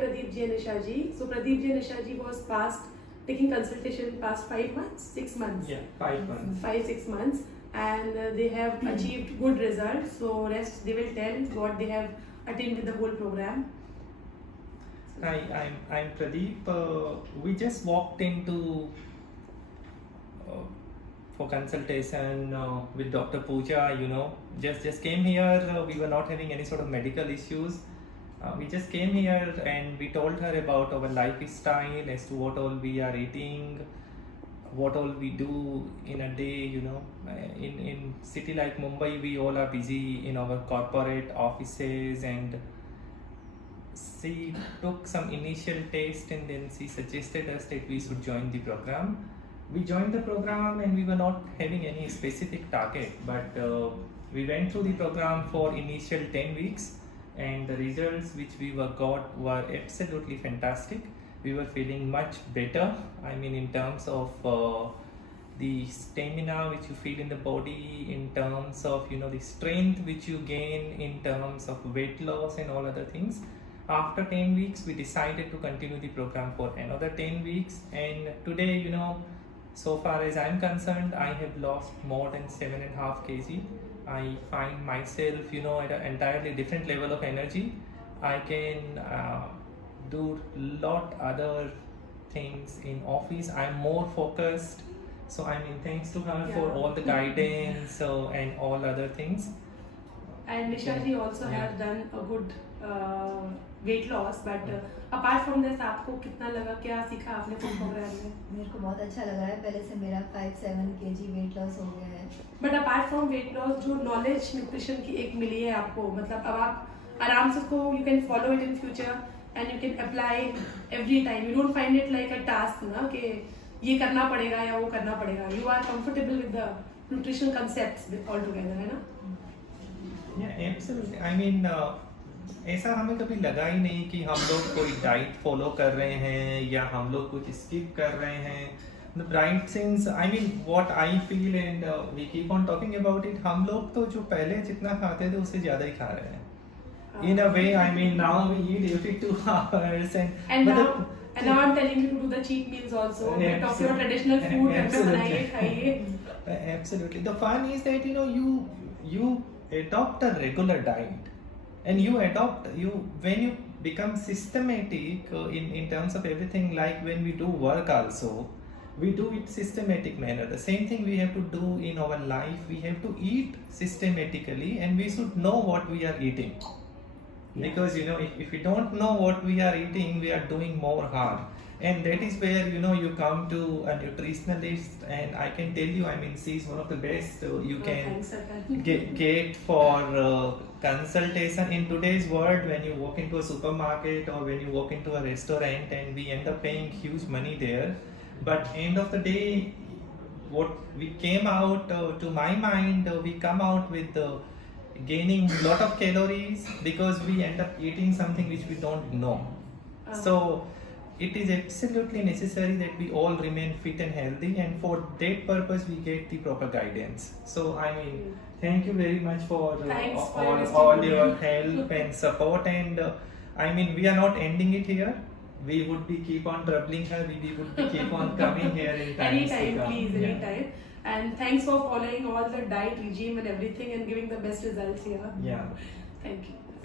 Pradeep Ji and Nisha Ji. So Pradeep Ji and Nisha Ji was taking consultation past 5 months, 6 months. Yeah, 5 months. 5-6 months, and they have achieved good results. So rest they will tell what they have attained with the whole program. Hi, I'm Pradeep. We just walked into for consultation with Dr. Pooja. Just came here. We were not having any sort of medical issues. We just came here and we told her about our lifestyle, as to what all we are eating, what all we do in a day. In city like Mumbai, we all are busy in our corporate offices, and she took some initial taste and then she suggested us that we should join the program. We joined the program and we were not having any specific target, but we went through the program for initial 10 weeks, and the results which we got were absolutely fantastic. We were feeling much better. I mean, in terms of the stamina which you feel in the body, in terms of the strength which you gain, in terms of weight loss and all other things. After 10 weeks, we decided to continue the program for another 10 weeks, and today, so far as I'm concerned, I have lost more than 7.5 kg. I find myself, at an entirely different level of energy. I can do lot other things in office. I'm more focused. So thanks to her for all the guidance and all other things. And Nisha ji also have done a good weight loss, but apart from this, आपको कितना लगा, क्या सीखा आपने इस programme में? मेरे को बहुत अच्छा लगा है. पहले से मेरा 5-7 kg weight loss हो गया है. But apart from weight loss, जो knowledge nutrition की एक मिली है आपको, मतलब अब आप आराम से उसको you can follow it in future and you can apply every time. You don't find it like a task ना कि ये करना पड़ेगा या वो करना पड़ेगा. You are comfortable with the nutrition concepts altogether, है ना? Yeah, absolutely. ऐसा हमें कभी लगा ही नहीं कि हम लोग कोई डाइट फॉलो कर रहे हैं या हम लोग कुछ स्किप कर रहे हैं. The bright things, what I feel and we keep on talking about it, हम लोग तो जो पहले जितना खाते थे उससे ज़्यादा ही खा रहे हैं. In a way, now we eat every 2 hours and now I'm telling you to do the cheat meals also. Of your traditional food, बनाइए खाइए. Absolutely. The fun is that you adopt a regular diet, and when you become systematic in terms of everything, like when we do work also, we do it systematic manner. The same thing we have to do in our life. We have to eat systematically, and we should know what we are eating. Because if we don't know what we are eating, we are doing more harm. And that is where you come to a nutritionalist, and I can tell you, she is one of the best you can get for consultation in today's world. When you walk into a supermarket or when you walk into a restaurant, and we end up paying huge money there, but end of the day, what we came out to my mind, we come out with gaining lot of calories because we end up eating something which we don't know. So it is absolutely necessary that we all remain fit and healthy, and for that purpose we get the proper guidance. So thank you very much for all your help and support, and we are not ending it here. We would be keep on troubling her. We would be keep on coming here in times anytime, to come. please, anytime. And thanks for following all the diet regime and everything and giving the best results here. Yeah. Thank you.